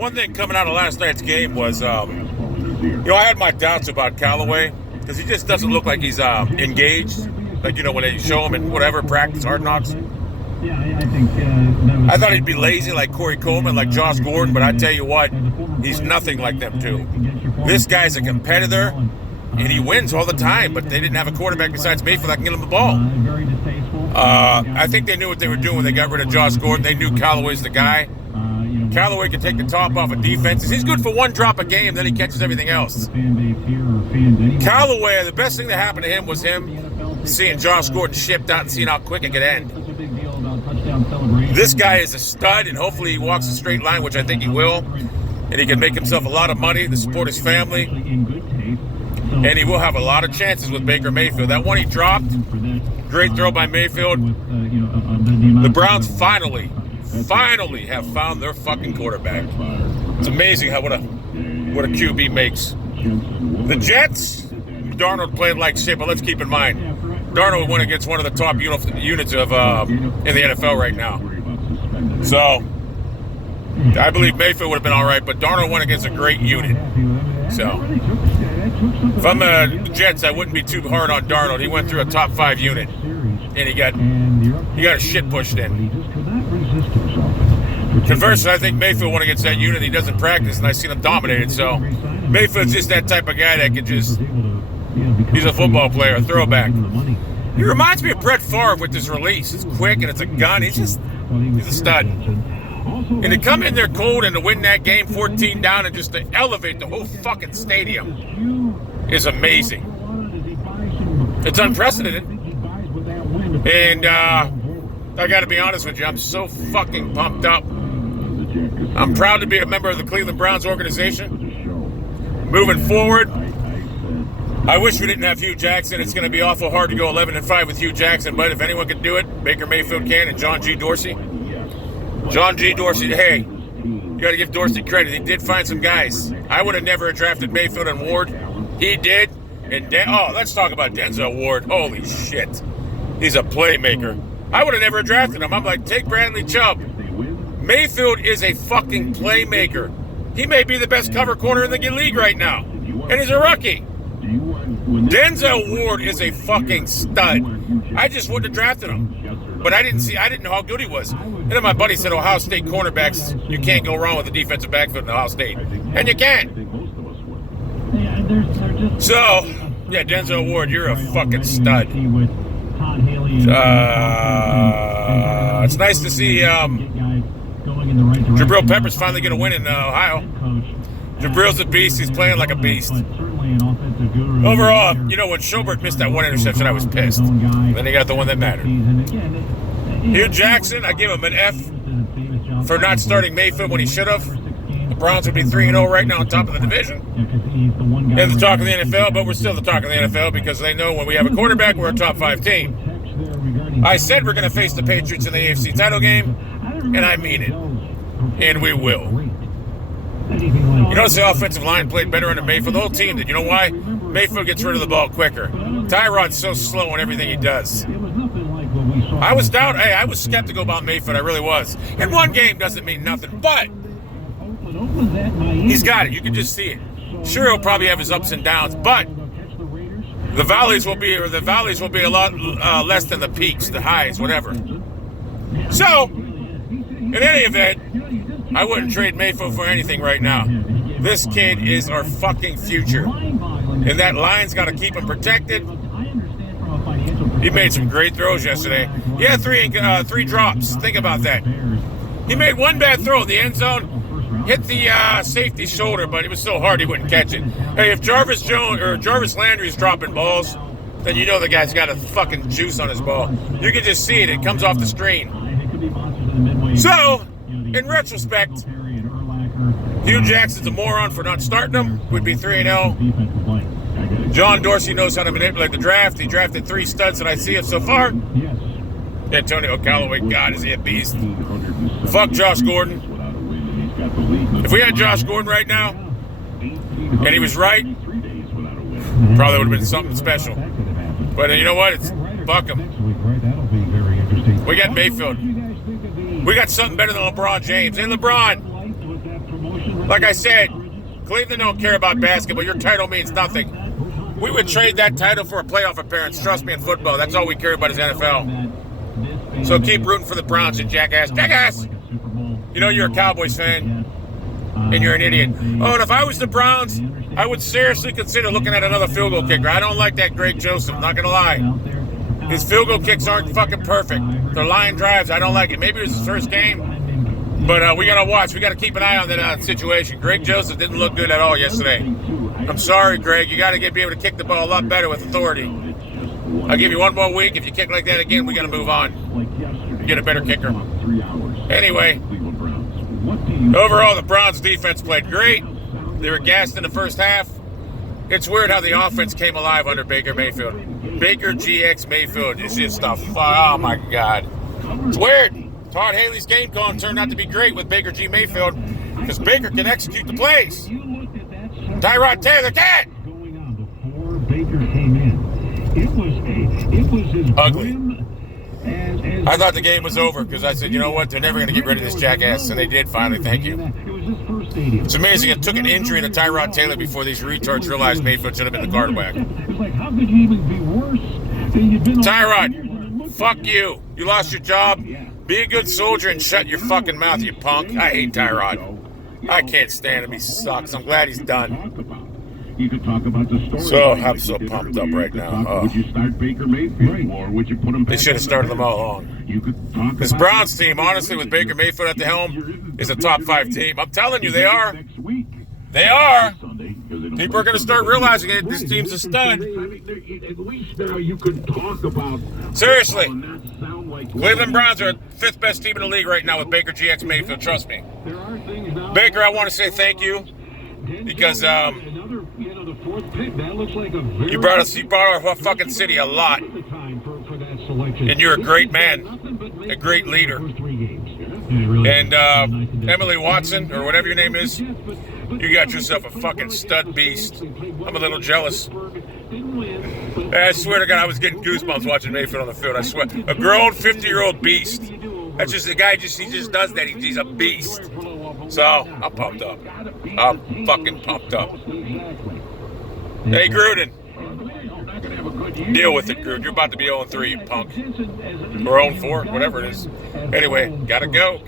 one thing coming out of last night's game was, I had my doubts about Callaway because he just doesn't look like he's engaged. Like, when they show him in whatever practice, Hard Knocks. I thought he'd be lazy like Corey Coleman, like Josh Gordon, but I tell you what, he's nothing like them two. This guy's a competitor, and he wins all the time, but they didn't have a quarterback besides Mayfield that can get him the ball. I think they knew what they were doing when they got rid of Josh Gordon. They knew Callaway's the guy. Callaway can take the top off of defenses. He's good for one drop a game, then he catches everything else. Callaway, the best thing that happened to him was him seeing Josh Gordon shipped out and seeing how quick it could end. This guy is a stud, and hopefully he walks a straight line, which I think he will, and he can make himself a lot of money to support his family, and he will have a lot of chances with Baker Mayfield. That one he dropped, great throw by Mayfield. The Browns finally have found their fucking quarterback. It's amazing what a QB makes. The Jets, Darnold played like shit, but let's keep in mind, Darnold went against one of the top units of in the NFL right now. So I believe Mayfield would have been all right, but Darnold went against a great unit. So if I'm the Jets, I wouldn't be too hard on Darnold. He went through a top 5 unit, and he got a shit pushed in. Conversely, I think Mayfield went against that unit. He doesn't practice, and I've seen him dominate it. So Mayfield's just that type of guy that can just, he's a football player, a throwback. He reminds me of Brett Favre with his release. It's quick, and it's a gun. He's a stud. And to come in there cold and to win that game 14 down and just to elevate the whole fucking stadium is amazing. It's unprecedented. And I got to be honest with you, I'm so fucking pumped up. I'm proud to be a member of the Cleveland Browns organization. Moving forward, I wish we didn't have Hugh Jackson. It's going to be awful hard to go 11-5 with Hugh Jackson, but if anyone can do it, Baker Mayfield can, and John G. Dorsey. John G. Dorsey, hey, you got to give Dorsey credit. He did find some guys. I would have never drafted Mayfield and Ward. He did. And let's talk about Denzel Ward. Holy shit. He's a playmaker. I would have never drafted him. I'm like, take Bradley Chubb. Mayfield is a fucking playmaker. He may be the best cover corner in the league right now. And he's a rookie. Denzel Ward is a fucking stud. I just wouldn't have drafted him. But I didn't know how good he was. And then my buddy said, Ohio State cornerbacks, you can't go wrong with the defensive backfield in Ohio State. And you can't. So, yeah, Denzel Ward, you're a fucking stud. It's nice to see Jabril Peppers finally get a win in Ohio. Jabril's a beast. He's playing like a beast. Overall, when Schobert missed that one interception, I was pissed. Then he got the one that mattered. Hugh Jackson, I give him an F for not starting Mayfield when he should have. The Browns would be 3-0 right now on top of the division. They're the talk of the NFL, but we're still the talk of the NFL because they know when we have a quarterback, we're a top 5 team. I said we're going to face the Patriots in the AFC title game, and I mean it. And we will. Notice the offensive line played better under Mayfield. The whole team did. You know why? Mayfield gets rid of the ball quicker. Tyrod's so slow in everything he does. I was skeptical about Mayfield. I really was. And one game doesn't mean nothing, but he's got it. You can just see it. Sure, he'll probably have his ups and downs, but the valleys will be a lot less than the peaks, the highs, whatever. So, in any event, I wouldn't trade Mayfield for anything right now. This kid is our fucking future. And that line's got to keep him protected. He made some great throws yesterday. He had three drops. Think about that. He made one bad throw in the end zone, hit the safety shoulder, but it was so hard he wouldn't catch it. Hey, if Jarvis Landry's dropping balls, then you know the guy's got a fucking juice on his ball. You can just see it. It comes off the screen. So, in retrospect, Hugh Jackson's a moron for not starting him. We'd be 3-0. John Dorsey knows how to manipulate the draft. He drafted 3 studs that I see of so far. Antonio Callaway, God, is he a beast. Fuck Josh Gordon. If we had Josh Gordon right now, and he was right, probably would have been something special. But you know what? Fuck him. We got Mayfield. We got something better than LeBron James. Hey, LeBron, Like I said, Cleveland don't care about basketball. Your title means nothing. We would trade that title for a playoff appearance. Trust me, in football. That's all we care about is NFL. So keep rooting for the Browns, you jackass. Jackass! You know you're a Cowboys fan, and you're an idiot. Oh, and if I was the Browns, I would seriously consider looking at another field goal kicker. I don't like that Greg Joseph, not going to lie. His field goal kicks aren't fucking perfect. They're line drives. I don't like it. Maybe it was his first game. But we got to watch. We got to keep an eye on that situation. Greg Joseph didn't look good at all yesterday. I'm sorry, Greg. You got to be able to kick the ball a lot better with authority. I'll give you one more week. If you kick like that again, we got to move on. Get a better kicker. Anyway, overall, the Browns defense played great. They were gassed in the first half. It's weird how the offense came alive under Baker Mayfield. Baker GX Mayfield is just a oh my God. It's weird. Todd Haley's game plan turned out to be great with Baker G Mayfield because Baker can execute the plays. Tyrod Taylor can't. Ugly. I thought the game was over because I said, you know what, they're never going to get rid of this jackass, and they did finally. Thank you. It's amazing. It took an injury to Tyrod Taylor before these retards realized Mayfield should have been the quarterback. Tyrod, fuck you. You lost your job. Be a good soldier and shut your fucking mouth, you punk. I hate Tyrod. I can't stand him. He sucks. I'm glad he's done. So I'm so pumped up right now. Oh. Would you start Baker Mayfield or would you put him back? They should have started them all along. This Browns team, honestly, with Baker Mayfield at the helm, is a top 5 team. I'm telling you, they are. They are. People are going to start realizing it. This team's a stud. Seriously. Cleveland Browns are 5th best team in the league right now with Baker GX Mayfield. Trust me. Baker, I want to say thank you because you brought our fucking city a lot. And you're a great man, a great leader. And Emily Watson, or whatever your name is, you got yourself a fucking stud beast. I'm a little jealous. I swear to God, I was getting goosebumps watching Mayfield on the field. I swear. A grown 50-year-old beast. That's just a guy, he just does that. He's a beast. So, I'm pumped up. I'm fucking pumped up. Hey, Gruden. Deal with it, Gruden. You're about to be 0-3, you punk. Or 0-4, whatever it is. Anyway, gotta go.